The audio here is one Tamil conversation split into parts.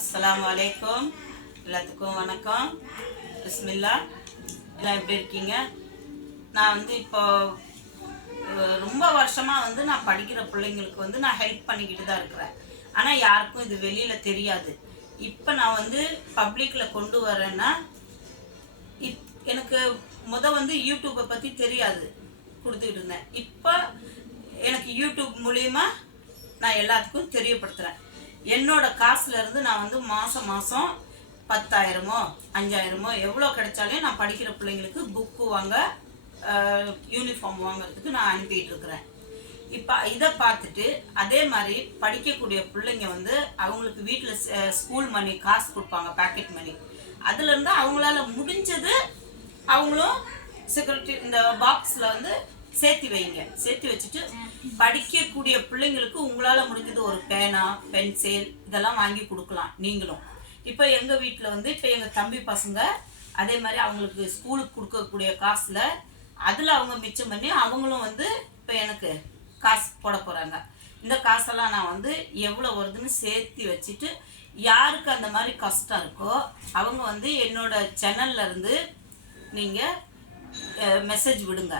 அஸ்ஸலாமு அலைக்கும். எல்லாத்துக்கும் வணக்கம். பிஸ்மில்லா. எல்லாம் எப்படி இருக்கீங்க? நான் இப்போ ரொம்ப வருஷமாக நான் படிக்கிற பிள்ளைங்களுக்கு நான் ஹெல்ப் பண்ணிக்கிட்டு தான் இருக்கிறேன். ஆனால் யாருக்கும் இது வெளியில் தெரியாது. இப்போ நான் பப்ளிக்கில் கொண்டு வரேன்னா எனக்கு யூடியூப்பை பற்றி தெரியாது, கொடுத்துக்கிட்டு இருந்தேன். இப்போ எனக்கு யூடியூப் மூலிமா நான் எல்லாத்துக்கும் தெரியப்படுத்துகிறேன். என்னோட காசுலேருந்து நான் மாதம் 10,000மோ 5,000மோ எவ்வளோ கிடைச்சாலும் நான் படிக்கிற பிள்ளைங்களுக்கு புக்கு வாங்க, யூனிஃபார்ம் வாங்கிறதுக்கு நான் அனுப்பிட்டு இருக்கிறேன். இப்போ இதை பார்த்துட்டு அதே மாதிரி படிக்கக்கூடிய பிள்ளைங்க அவங்களுக்கு வீட்டில் ஸ்கூல் மணி காசு கொடுப்பாங்க, பேக்கெட் மணி. அதுலேருந்து அவங்களால முடிஞ்சது அவங்களும் செக்யூரிட்டி இந்த பாக்ஸில் சேர்த்து வைங்க. சேர்த்து வச்சுட்டு படிக்கக்கூடிய பிள்ளைங்களுக்கு உங்களால் முடிஞ்சது ஒரு பேனா, பென்சில் இதெல்லாம் வாங்கி கொடுக்கலாம் நீங்களும். இப்போ எங்கள் வீட்டில் இப்போ எங்கள் தம்பி பசங்க அதே மாதிரி அவங்களுக்கு ஸ்கூலுக்கு கொடுக்கக்கூடிய காசில் அதில் அவங்க மிச்சம் பண்ணி அவங்களும் இப்போ எனக்கு காசு போட போகிறாங்க. இந்த காசெல்லாம் நான் எவ்வளோ வருதுன்னு சேர்த்து வச்சுட்டு யாருக்கு அந்த மாதிரி கஷ்டம் இருக்கோ அவங்க என்னோட சேனல்லேருந்து நீங்கள் மெசேஜ் விடுங்க.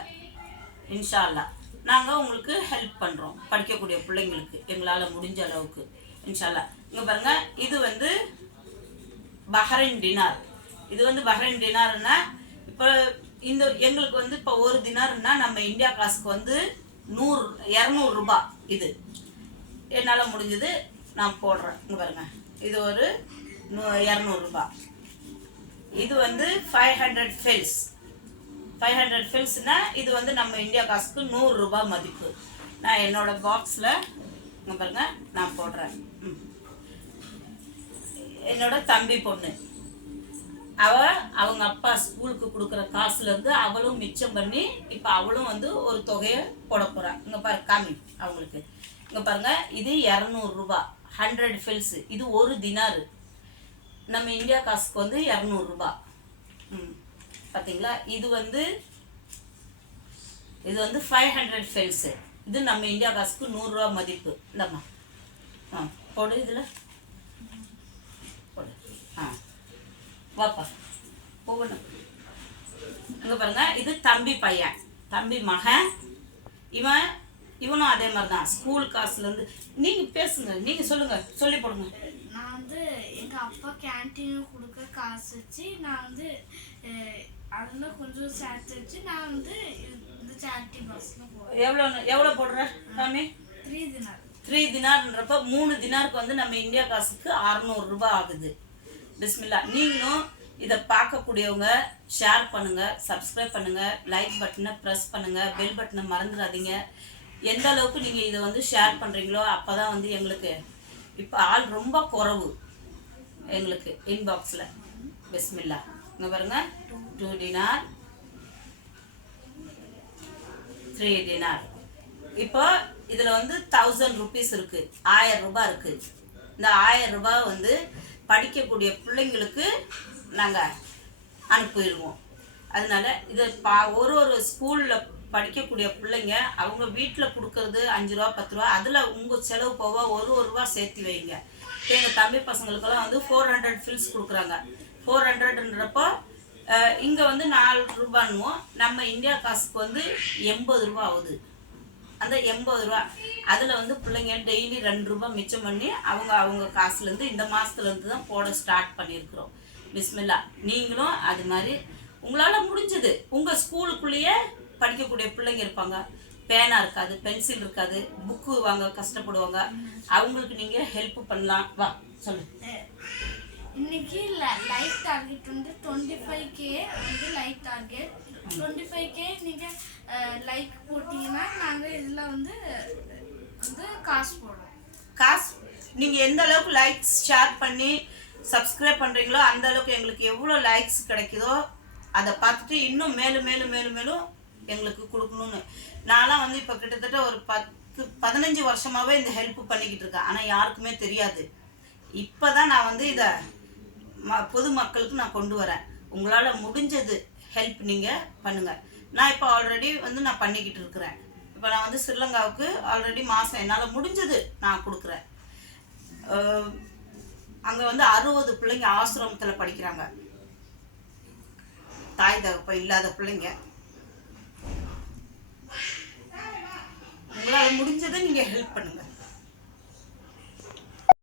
இன்ஷா அல்லாஹ் நாங்கள் உங்களுக்கு ஹெல்ப் பண்ணுறோம், படிக்கக்கூடிய பிள்ளைங்களுக்கு எங்களால் முடிஞ்ச அளவுக்கு. இன்ஷா அல்லாஹ். இங்கே பாருங்கள், இது பஹ்ரைன் டினார். இது பஹ்ரைன் டினார்னா இப்போ இந்த எங்களுக்கு இப்போ ஒரு தினார்னா நம்ம இந்தியா காசுக்கு 200 ரூபாய். இது என்னால் முடிஞ்சது நான் போடுறேன். இங்கே பாருங்கள், இது ஒரு 200 ரூபாய். இது 500 ஃபில்ஸ். 500 ஃபில்ஸ்னா இது நம்ம இந்தியா காசுக்கு 100 ரூபாய் மதிப்பு. நான் என்னோட பாக்ஸில் இங்கே பாருங்க நான் போடுறேன். என்னோட தம்பி பொண்ணு அவங்க அப்பா ஸ்கூலுக்கு கொடுக்குற காசுலேருந்து அவளும் மிச்சம் பண்ணி இப்போ அவளும் ஒரு தொகையை போட போகிறான். இங்கே பாரு காமி அவங்களுக்கு. இங்கே பாருங்க, இது 200 ரூபாய் 100 ஃபில்ஸ். இது ஒரு தினாரு. நம்ம இந்தியா காசுக்கு 200 ரூபாய். பார்த்தீங்களா? இது 500 ஃபில்ஸு. இது நம்ம இந்தியா காசுக்கு 100 ரூபா மதிப்பு. இந்தம்மா போடு, இதில் போடு. வாப்பா போகணும். இங்கே பாருங்க, இது தம்பி பையன், தம்பி மகன். இவனும் அதே மாதிரி தான் ஸ்கூல் காசுலேருந்து. நீங்கள் பேசுங்க, நீங்கள் சொல்லுங்கள், சொல்லி போடுங்க. நான் எங்கள் அப்பா கேன்டீன் கொடுக்க காசு வச்சு நான் அதில் கொஞ்சம் சேர்த்து வச்சு நான் இந்த சேரிட்டி பஸ்ஸில் போகிறேன். எவ்வளோ போடுற சாமி? 3 தினார். 3 தினார்ன்றப்ப 3 தினாருக்கு நம்ம இந்தியா காசுக்கு 600 ரூபாய் ஆகுது. பிஸ்மில்லா. நீங்களும் இதை பார்க்கக்கூடியவங்க ஷேர் பண்ணுங்கள், சப்ஸ்கிரைப் பண்ணுங்கள், லைக் பட்டனை ப்ரெஸ் பண்ணுங்கள், பெல் பட்டனை மறந்துடாதீங்க. எந்த அளவுக்கு நீங்கள் இதை ஷேர் பண்ணுறீங்களோ அப்போ தான் எங்களுக்கு இப்போ ஆள் ரொம்ப குறவு எங்களுக்கு இன்பாக்ஸில். பிஸ்மில்லா. இங்கே பாருங்கள், 2 டினார் 3 டினார். இப்போ இதில் 1000 ருபீஸ் இருக்குது, 1000 ரூபாய் இருக்குது. இந்த 1000 ரூபாய் படிக்கக்கூடிய பிள்ளைங்களுக்கு நாங்கள் அனுப்பிடுவோம். அதனால இதை ஒரு ஸ்கூலில் படிக்கக்கூடிய பிள்ளைங்க அவங்க வீட்டில் கொடுக்கறது 5 ரூபா 10 ரூபா, அதில் உங்கள் செலவு போக ஒரு ரூபா சேர்த்து வைங்க. எங்கள் தம்பி பசங்களுக்கெல்லாம் 400 ஃபில்ஸ் கொடுக்குறாங்க. 400ன்றப்போ இங்கே 4 ரூபான்னுவோம். நம்ம இந்தியா காசுக்கு 80 ரூபா ஆகுது. அந்த 80 ரூபா அதில் பிள்ளைங்க டெய்லி 2 ரூபா மிச்சம் பண்ணி அவங்க காசுலேருந்து இந்த மாதத்துலேருந்து தான் போட ஸ்டார்ட் பண்ணியிருக்கிறோம். பிஸ்மில்லா. நீங்களும் அது மாதிரி உங்களால் முடிஞ்சது உங்கள் ஸ்கூலுக்குள்ளேயே படிக்கக்கூடிய பிள்ளைங்க இருப்பாங்க, பேனா இருக்காது, பென்சில் இருக்காது, புக்கு வாங்க கஷ்டப்படுவாங்க, அவங்களுக்கு நீங்கள் ஹெல்ப் பண்ணலாம். வா சொல்லு. இன்னைக்கு like target 25K like target. 25K நீங்கள் லைக் போட்டிங்கன்னா நாங்கள் இதில் காசு போடுவோம். காசு நீங்கள் எந்த அளவுக்கு லைக்ஸ் ஷேர் பண்ணி சப்ஸ்கிரைப் பண்ணுறீங்களோ அந்த அளவுக்கு எங்களுக்கு எவ்வளோ லைக்ஸ் கிடைக்குதோ அதை பார்த்துட்டு இன்னும் மேலும் மேலும் மேலும் மேலும் எங்களுக்கு கொடுக்கணும்னு நான்லாம் இப்போ கிட்டத்தட்ட ஒரு 15 வருஷமாகவே இந்த ஹெல்ப் பண்ணிக்கிட்டு இருக்கேன். ஆனால் யாருக்குமே தெரியாது. இப்போ தான் நான் இதை பொதுமக்களுக்கு நான் கொண்டு வரேன். உங்களால் முடிஞ்சது ஹெல்ப் நீங்கள் பண்ணுங்கள். நான் இப்போ ஆல்ரெடி நான் பண்ணிக்கிட்டு இருக்கிறேன். இப்போ நான் ஸ்ரீலங்காவுக்கு ஆல்ரெடி மாதம் என்னால் முடிஞ்சது நான் கொடுக்குறேன். அங்கே வந்து 60 பிள்ளைங்க ஆசிரமத்தில் படிக்கிறாங்க, தாய் தகப்பன் இல்லாத பிள்ளைங்க. உங்களால் முடிஞ்சதை நீங்கள் ஹெல்ப் பண்ணுங்கள்.